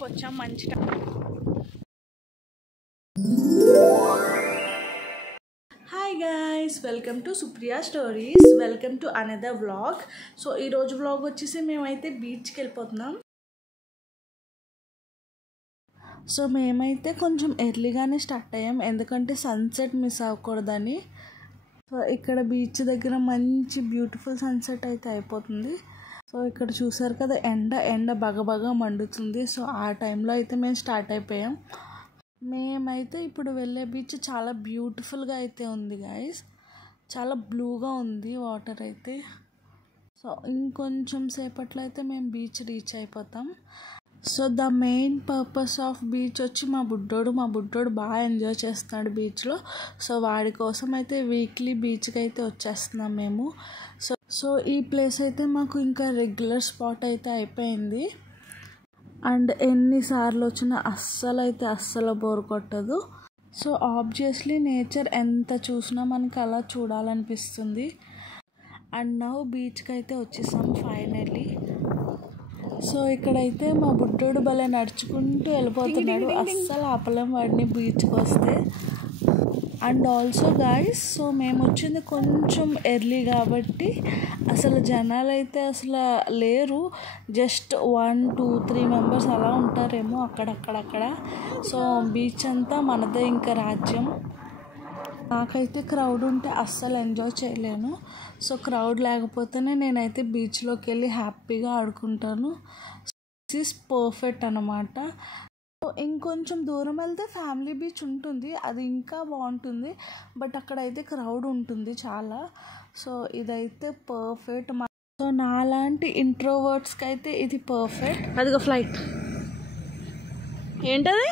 టైంకి వచ్చాం, మంచి time. Hi guys, welcome to Supriya stories. Welcome to another vlog. So ఈరోజు వ్లాగ్ వచ్చేసి మేమైతే బీచ్కి వెళ్ళిపోతున్నాం. సో మేమైతే కొంచెం ఎర్లీగానే స్టార్ట్ అయ్యాం, ఎందుకంటే సన్సెట్ మిస్ అవ్వకూడదని. సో ఇక్కడ బీచ్ దగ్గర మంచి బ్యూటిఫుల్ సన్సెట్ అయితే అయిపోతుంది. సో ఇక్కడ చూసారు కదా, ఎండ బగబగా మండుతుంది. సో ఆ టైంలో అయితే మేము స్టార్ట్ అయిపోయాం. మేమైతే ఇప్పుడు వెళ్ళే బీచ్ చాలా బ్యూటిఫుల్గా అయితే ఉంది గైస్, చాలా బ్లూగా ఉంది వాటర్ అయితే. సో ఇంకొంచెం సేపట్లో అయితే మేము బీచ్ రీచ్ అయిపోతాం. So the main purpose of beach వచ్చి మా బుడ్డోడు బాగా ఎంజాయ్ చేస్తున్నాడు బీచ్లో. సో వాడి కోసం అయితే వీక్లీ బీచ్కి అయితే వచ్చేస్తున్నాం మేము. సో ఈ ప్లేస్ అయితే మాకు ఇంకా రెగ్యులర్ స్పాట్ అయితే అయిపోయింది. అండ్ ఎన్నిసార్లు వచ్చినా అస్సలు బోర్ కొట్టదు. సో ఆబ్వియస్లీ నేచర్ ఎంత చూసినా మనకి అలా చూడాలనిపిస్తుంది. అండ్ నౌ బీచ్కి అయితే వచ్చేసాం ఫైనల్లీ. సో ఇక్కడైతే మా బుడ్డోడు భలే నడుచుకుంటూ వెళ్ళిపోతున్నాడు, అస్సలు ఆపలేం వాడిని బీచ్కి వస్తే. అండ్ ఆల్సో గాయస్, సో మేము వచ్చింది కొంచెం ఎర్లీ కాబట్టి అసలు జనాలు అయితే అసలు లేరు. జస్ట్ 1, 2, 3 మెంబర్స్ అలా ఉంటారేమో అక్కడక్కడ. సో బీచ్ అంతా మనదే ఇంకా రాజ్యం. నాకైతే క్రౌడ్ ఉంటే అస్సలు ఎంజాయ్ చేయలేను. సో క్రౌడ్ లేకపోతేనే నేనైతే బీచ్లోకి వెళ్ళి హ్యాపీగా ఆడుకుంటాను. దిస్ ఈజ్ పర్ఫెక్ట్ అన్నమాట. సో ఇంకొంచెం దూరం వెళ్తే ఫ్యామిలీ బీచ్ ఉంటుంది, అది ఇంకా బాగుంటుంది. బట్ అక్కడైతే క్రౌడ్ ఉంటుంది చాలా. సో ఇదైతే పర్ఫెక్ట్. సో నాలాంటి ఇంట్రోవర్ట్స్కి అయితే ఇది పర్ఫెక్ట్. అదిగో ఫ్లైట్ ఏంటది,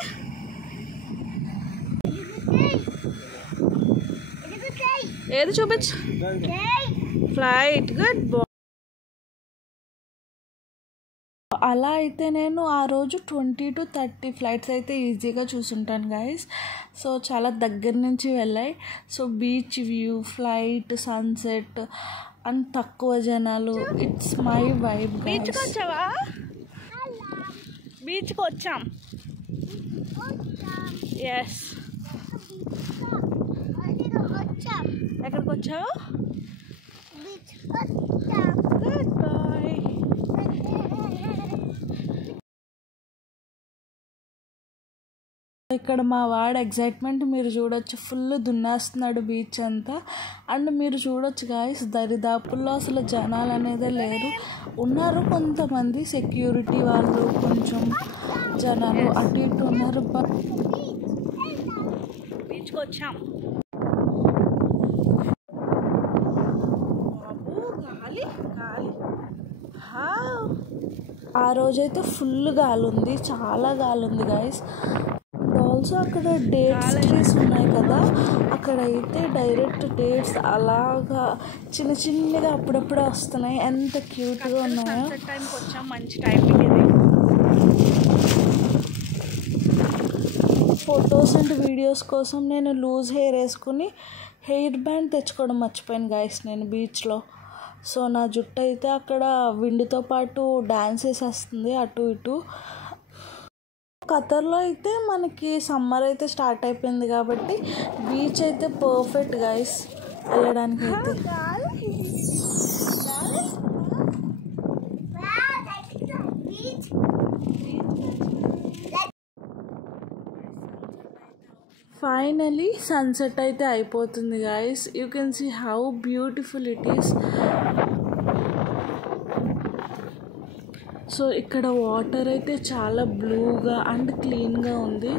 ఏది చూపించు. Flight, good boy. అలా అయితే నేను ఆ రోజు 20 to 30 ఫ్లైట్స్ అయితే ఈజీగా చూసుంటాను గైస్. సో చాలా దగ్గర నుంచి వెళ్ళాయి. So beach view, flight, sunset and తక్కువ జనాలు, ఇట్స్ మై వైబ్. బీచ్కి వచ్చావా? బీచ్కి వచ్చాం. ఎస్. ఎక్కడికి వచ్చావు? Good boy. ఇక్కడ మా వాడు ఎగ్జైట్మెంట్ మీరు చూడొచ్చు, ఫుల్ దున్నేస్తున్నాడు బీచ్ అంతా. అండ్ మీరు చూడొచ్చు గాయస్, దరిదాపుల్లో అసలు జనాలు అనేదే లేరు. ఉన్నారు కొంతమంది సెక్యూరిటీ వాళ్ళు, కొంచెం జనాలు అటు ఇటు ఉన్నారు. బీచ్కి వచ్చాం. ఆ రోజైతే ఫుల్ గాలి ఉంది, చాలా గాలి ఉంది గైస్. అండ్ ఆల్సో అక్కడ డేట్స్ ట్రీస్ ఉన్నాయి కదా, అక్కడైతే డైరెక్ట్ డేట్స్ అలాగా చిన్నగా అప్పుడప్పుడే వస్తున్నాయి. ఎంత క్యూట్గా ఉన్నాయో. మంచి టైమింగ్ ఇది. ఫొటోస్ అండ్ వీడియోస్ కోసం నేను లూజ్ హెయిర్ వేసుకుని హెయిర్ బ్యాండ్ తెచ్చుకోవడం మర్చిపోయాను గైస్ నేను బీచ్లో. సో నా జుట్టు అయితే అక్కడ విండ్తో పాటు డ్యాన్స్ వేసేస్తుంది అటు ఇటు. ఖతర్లో అయితే మనకి సమ్మర్ అయితే స్టార్ట్ అయిపోయింది కాబట్టి బీచ్ అయితే పర్ఫెక్ట్ గైస్ వెళ్ళడానికి అయితే. ఫైనలీ సన్సెట్ అయితే అయిపోతుంది guys. You can see how beautiful it is. So ఇక్కడ వాటర్ అయితే చాలా బ్లూగా అండ్ క్లీన్గా ఉంది.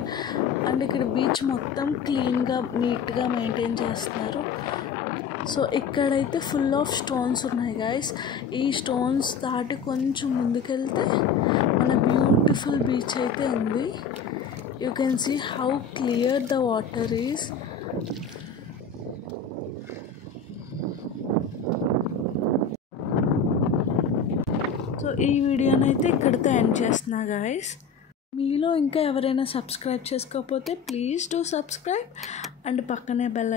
అండ్ ఇక్కడ బీచ్ మొత్తం క్లీన్గా నీట్గా మెయింటైన్ చేస్తున్నారు. సో ఇక్కడైతే ఫుల్ ఆఫ్ స్టోన్స్ ఉన్నాయి గైస్. ఈ స్టోన్స్ దాటి కొంచెం ముందుకెళ్తే మన బ్యూటిఫుల్ బీచ్ అయితే ఉంది. You can see how clear the water is. So ఈ వీడియోని అయితే ఇక్కడితో ఎండ్ చేస్తున్నా గైస్. మీలో ఇంకా ఎవరైనా సబ్స్క్రైబ్ చేసుకోకపోతే ప్లీజ్ డూ సబ్స్క్రైబ్ అండ్ పక్కనే బెల్